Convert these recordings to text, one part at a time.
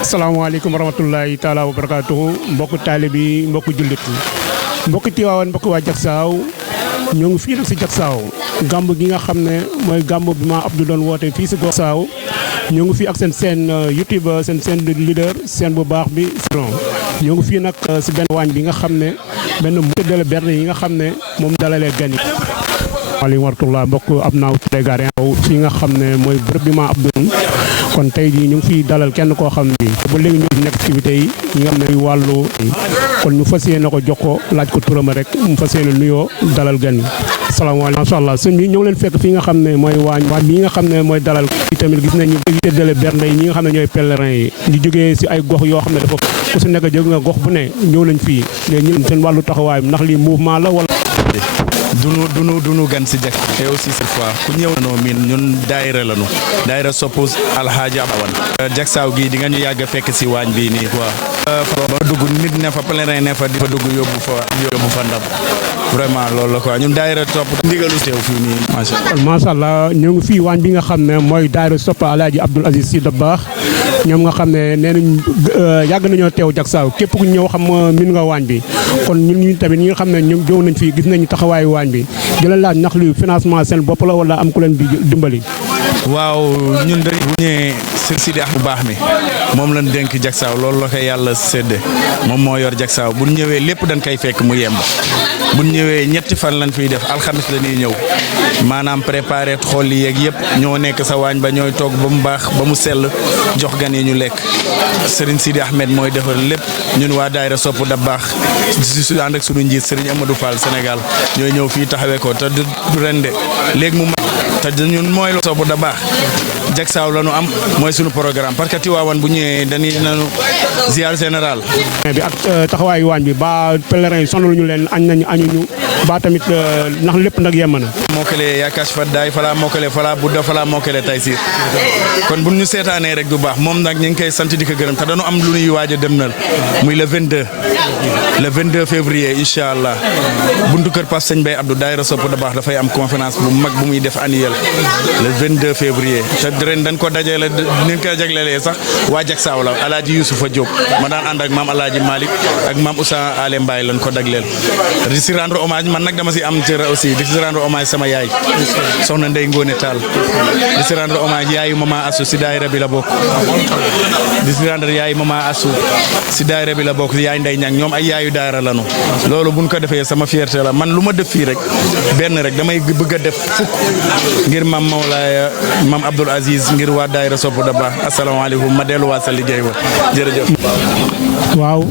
asalaamaaleykum wa rahmatullahi taala wa barakaatuhu mbokku taalibe yi mbokku jullit mbokku Tiwaawan mbokku waa Jaksaaw ñoo ngi fii nag si Jaksaaw gàmb gi nga xam ne mooy gàmb bi ma Abdou doon woote fii si Jaksaaw ñoo ngi fii ak seen YouTube seen leader seen bu baax bi ñoo ngi fii nag si benn waañ bi nga xam ne benn mu tëddale berne yi nga xam ne moom dalalee gan yi. waaleykum wa rahmatulah mbokk ab naaw Télégarien fii nga xam ne mooy bërëb bi ma Abdou kon tey jii ñu ngi fiy dalal kenn koo xam ne ba léegi ñu nekk activité yi ñi nga xam ne wàllu kon ñu fas yéene ko jox ko laaj ko turama rek mu fas yéene nuyoo dalal gan yi. asalaamaaleykum macha allah sëñ bi ñoo ngi leen fekk fii nga xam ne mooy waañ bi nga xam ne mooy dalal yi tamit gis nañu séddale bernde yi ñi nga xam ne ñooy pèlerin yi di jógee si ay gox yoo xam ne dafa ku si nekk jóg nga gox bu ne ñëw nañ fii mais ñun seen wàllu taxawaay ndax lii mouvement la wala. dunu gan si jak et aussi cette fois ku ñëw nanoo miin ñun daayira lañu daayira soppus alhaaji awan Jaksaaw gi di nga ñu yàgg a fekk si waañ bii nii quoi ba dugg nit ne fa pèlerin ne fa di fa dugg yóbbu fa ndab vraiment loolu la quoi ñun daayira topp ndigalu teew fii nii macha allah ñoo ngi fii waañ bi nga xam ne mooy daayira sopp alhaaji Abdoul Aziz Sy Dabakh ñoom nga xam ne nee nañ yàgg nañoo teew Jaksaaw képp ku ñëw xam min nga waañ bi kon ñun tamit ñi nga xam ne ñoom jow nañ fii gis nañu taxawaayu waañ bi di la laaj ndax li financement seen bopp la wala am ku leen di dimbali. waaw ñun de bu ñëwee Sidi bu baax mi moom lañ dénk Jaksaaw loolu la ko yàlla sédde moom moo yor Jaksaaw bu ñëwee lépp dañ koy fekk mu yemb bu ñëwee ñetti fan lañ fiy def alxamis la ñuy ñëw maanaam préparé xool li yeeg yëpp ñoo nekk sa waañ ba ñooy toog ba mu baax ba mu sell jox gan yi ñu lekk Serigne Sidi Ahmed mooy defar lépp ñun waa daayira sopp Dabakh su ànd ak sunu njiit Serigne Amadou Fall Sénégal ñooy ñëw fii taxawee ko te du ren de léegi mu te ñun mooy la sopp Dabakh Jaksaaw la ñu am mooy sunu programme parce que Tiwaawan bu ñëwee dañuy nañu ziar général bi ak taxawaayu waañ bi ba pèlerin yi sonaluñu leen añ nañu añuñu ba tamit ndax lépp nag yem na mokkale yaakaar fa daay falaa mokkale falaa budda falaa mokkale Taysiir kon bu ñu seetaanee rek du baax moom nag ñu ngi koy sant di ko gërëm te dañu am lu ñuy waaj a dem nal muy le 22 février incha allah buntu kër Pape Sëñ Bay Abdou daayira sopp Dabakh dafay am conférence bu mag bu muy def annuel le 22 février te ren dañ ko dajale ni ñu koy jaglelee sax waa Jaksaaw la alaaji Youssoufa Diop ma daan ànd ak maam alaaji Malick ak maam Oussa Ale Mbaye lañ ko dagleel di si rendre hommage man nag dama si am cër aussi di si rendre hommage sama yaay soxna Ndey Ngóone Tall di si rendre hommage yaayu mama Assou si daayira bi la bokk di si rendre yaayu mama Assou si daayira bi la bokk yaay Ndey Ñang ñoom ay yaayu daayira lanu loolu buñ ko defee sama fierté la man lu ma def fii rek benn rek damay bëgg a def fukk ngir maam Mawlaaya maam Abdoul Aziz ngir waa daayira sopp Dabakh asalaamaaleykum ma delluwaat sa liggéey ba jërëjëf. waaw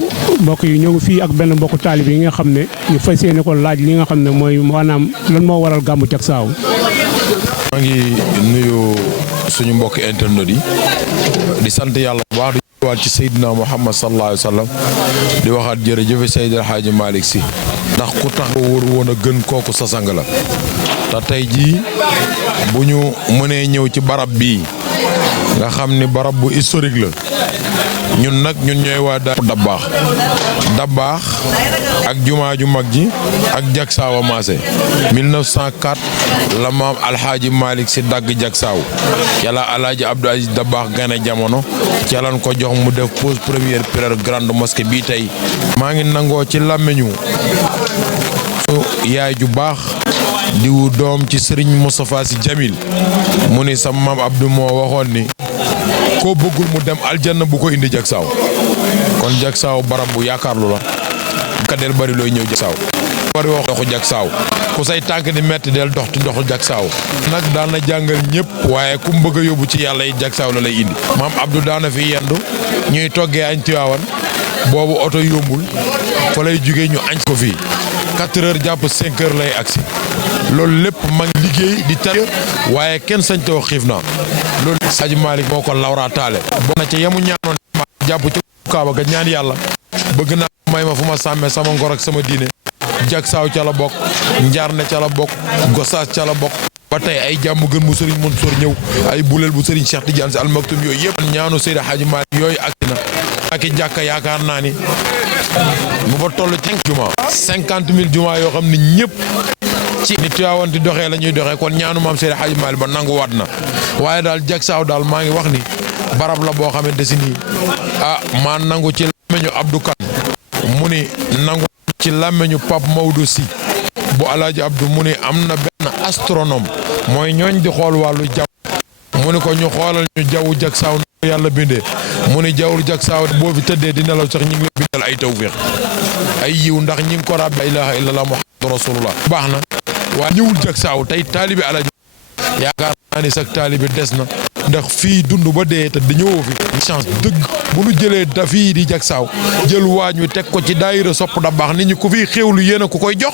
mbokk yi ñoo ngi fii ak benn mbokku taalib yi nga xam ne ñu fas yéene ko laaj li nga xam ne mooy maanaam lan moo waral gàmmu Jaksaaw. maa ngi nuyu suñu mbokki internet yi di sant yàlla bu baax di waat ci Seydina Muhammad sallallahu alayhi wa sallam di waxaat jërëjëf Seydi El Hadji Malick Sy ndax ku tax nga wóor woon a gën kooku sa sang la te tey jii bu ñu mënee ñëw ci barab bii nga xam ni barab bu historique la ñun nag ñun ñooy waa Dabakh ak jumaa ju mag ji ak Jaksaaw a maase 1904 la maam alxaaji Malick Sy dagg Jaksaaw yàlla alaaji Abdou Aziz Dabakh gane jamono ci lan ko jox mu def pose première pierre grande mosquée bii tey maa ngi nangoo ci làmmiñu yaay ju baax diwu doom ci Serigne Moustapha Sy Jamil mu ni sa maam Abdou moo waxoon ni koo bëggul mu dem aljanna bu ko indi Jaksaaw kon Jaksaaw barab bu yaakaarlu la ka del bari looy ñëw Jaksaaw bari wax doxu Jaksaaw ku say tànk di metti del dox ci doxu Jaksaaw nag daan na jàngal ñëpp waaye ku mu bëgg a yóbbu ci yàlla yi Jaksaaw la lay indi maam Abdou daana fi yendu ñuy toggee añ Tiwaawan boobu oto yombul fa lay jugee ñu añ ko fii 4 heures jàpp 5 heures lay agsi loolu lépp ma ngi liggéey di tar waaye kenn sañ te wax xiif naa loolu Hadji Malick moo ko lawraa taale boo na ca yemu ñaanoon ma jàpp ci kaaba ga ñaan yàlla bëgg naa may ma fu ma sàmmee sama ngor ak sama diine Jaksaaw ca la bokk Njaarne ca la bokk Gosaas ca la bokk ba tey ay jàmm gën mu Serigne Mansour ñëw ay buleel bu Serigne Cheikh Tidiane Sy Al Maktoum yooyu yëpp ñaanu Seydi Hadji Malick yooyu agsi na ak i jàkka yaakaar naa ni mu fa toll ci juma 50 000 juma yoo xam ne ñëpp ci ni Tiwaawan di doxee la ñuy doxee kon ñaanu maam Seydi Hadji Malick ba nangu waat na waaye daal Jaksaaw daal maa ngi wax ni barab la boo xamante si nii maa nangu ci làmmeñu Abdou Kane mu ni nangu ci làmmeñu Pape Maodo Sy bu Alaaji Abdou mu ni am na benn astronome mooy ñooñ di xool wàllu jaww mu ni ko ñu xoolal ñu jaww Jaksaaw na yàlla bindee mu ni jaww Jaksaaw boo fi tëddee di nelaw sax ñi ngi lay bindal ay tawfiix ay yiw ndax ñi ngi ko rabbi ilaha illallah muhammadu rasulullah baax na waaye ñëwul Jaksaaw tey taalibi Alaaji yaakaar naa ni sax taalibi des na ndax fii dund ba dee te dañoo fi chance dëgg bu nu jëlee da fii di Jaksaaw jël waañ wi teg ko ci daayira sopp da baax nit ñi ku fiy xéewlu yéen a ku koy jox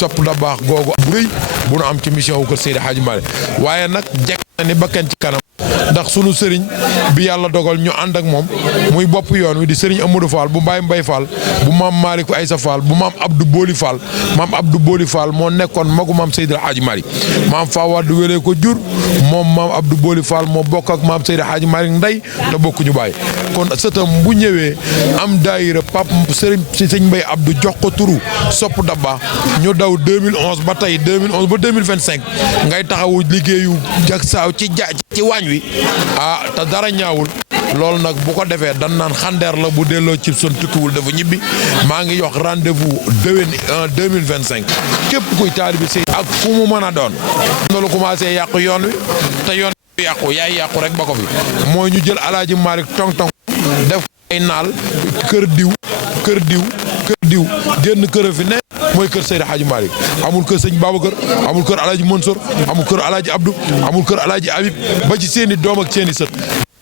sopp da baax googu bu rëy bu nu am ci mission wu kër Seydi Hadji Malick waaye nag jekk na ni bakkan ci kanam ndax sunu sëriñ bi yàlla dogal ñu ànd ak moom muy bopp yoon wi di sëriñ Amadou Fall bu Mbaye Mbaye Fall bu maam Malick Aysa Fall bu maam Abdou Boli Fall maam Abdou Boli Fall moo nekkoon magu maam Seydi Hadji Malick maam Fawad wélee ko jur moom maam Abdou Boli Fall moo bokk ak maam Seydi Hadji Malick ndey te bokkuñu baay kon sëtam bu ñëwee am daayira pap sëriñ si sëñ Mbaye Abdou jox ko turu sopp dabba ñu daw 2011 ba tey 2011 ba 2025 ngay taxawu liggéeyu Jaksaaw ci waañ wi te dara ñaawul loolu nag bu ko defee dan naan xandeer la bu delloo ci son tukkiwul dafa ñibbi maa ngi yox rendez-vous déwén 2025 képp kuy taalibi sëy ak fu mu mën a doon na lu commencé yàqu yoon wi te yoon wi yàqu yaay yàqu rek ba ko fi mooy ñu jël Alaaji Malick tong-tong def ay naal kër diw génn kër a fi ne mooy kër Seydi Hadji Malick amul kër sëñ Babacar amul kër Alaaji Mansour amul kër Alaaji Abdou amul kër Alaaji Habib ba ci seeni doom ak seeni sët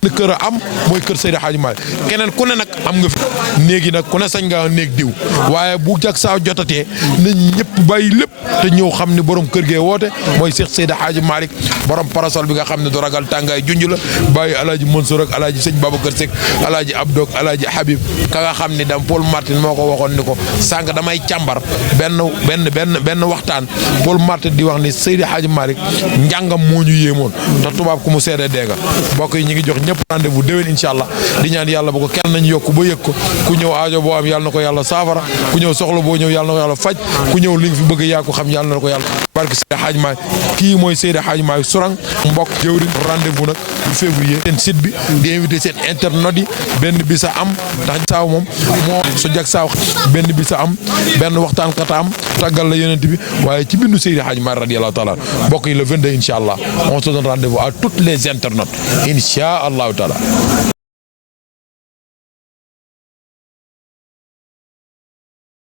kër a am mooy kër Seydi Hadji Malick keneen ku ne nag am nga fi néegi nag ku ne sañ nga néeg diw waaye bu Jaksaaw jotatee nañ ñëpp bàyyi lépp te ñëw xam ni borom kër gee woote mooy Seex Seydi Hadji Malick borom parasol bi nga xam ne du ragal tàngaay junj la bàyyi Alaaji Mansour ak Alaaji sëñ Babacar Seck Alaaji Abdou ak Alaaji Habib ka nga xam ni dam Paul Martin moo ko waxoon ni ko sànq damay càmbar benn waxtaan Paul Martin di wax ni Seydi Hadji Malick njàngam moo ñu yéemoon te tubaab ku mu seede dee nga mbokk yi ñu ngi jox ñëpp rendez-vous déwén incha allah di ñaan yàlla ba ko kenn nañu yokk ba yëg ko ku ñëw aajo boo am yàlla na ko yàlla saafara ku ñëw soxla boo ñëw yàlla na ko yàlla faj ku ñëw li nga fi bëgg yaa ko xam yàlla na ko yàlla barke Seydi Hadji Malick kii mooy Seydi Hadji Malick Sourang mbokk jëwriñ rendez-vous nag du février seen site bi di invité seen internautes yi benn bi sa am ndax saaw moom moo su Jaksaaw benn bi sa am benn waxtaan kata am tàggal la yonent bi waaye ci bindu Seydi Hadji Malick radiyallahu taala mbokk yi le 22 incha allah on se donne rendez-vous à toutes les internautes incha allahu taala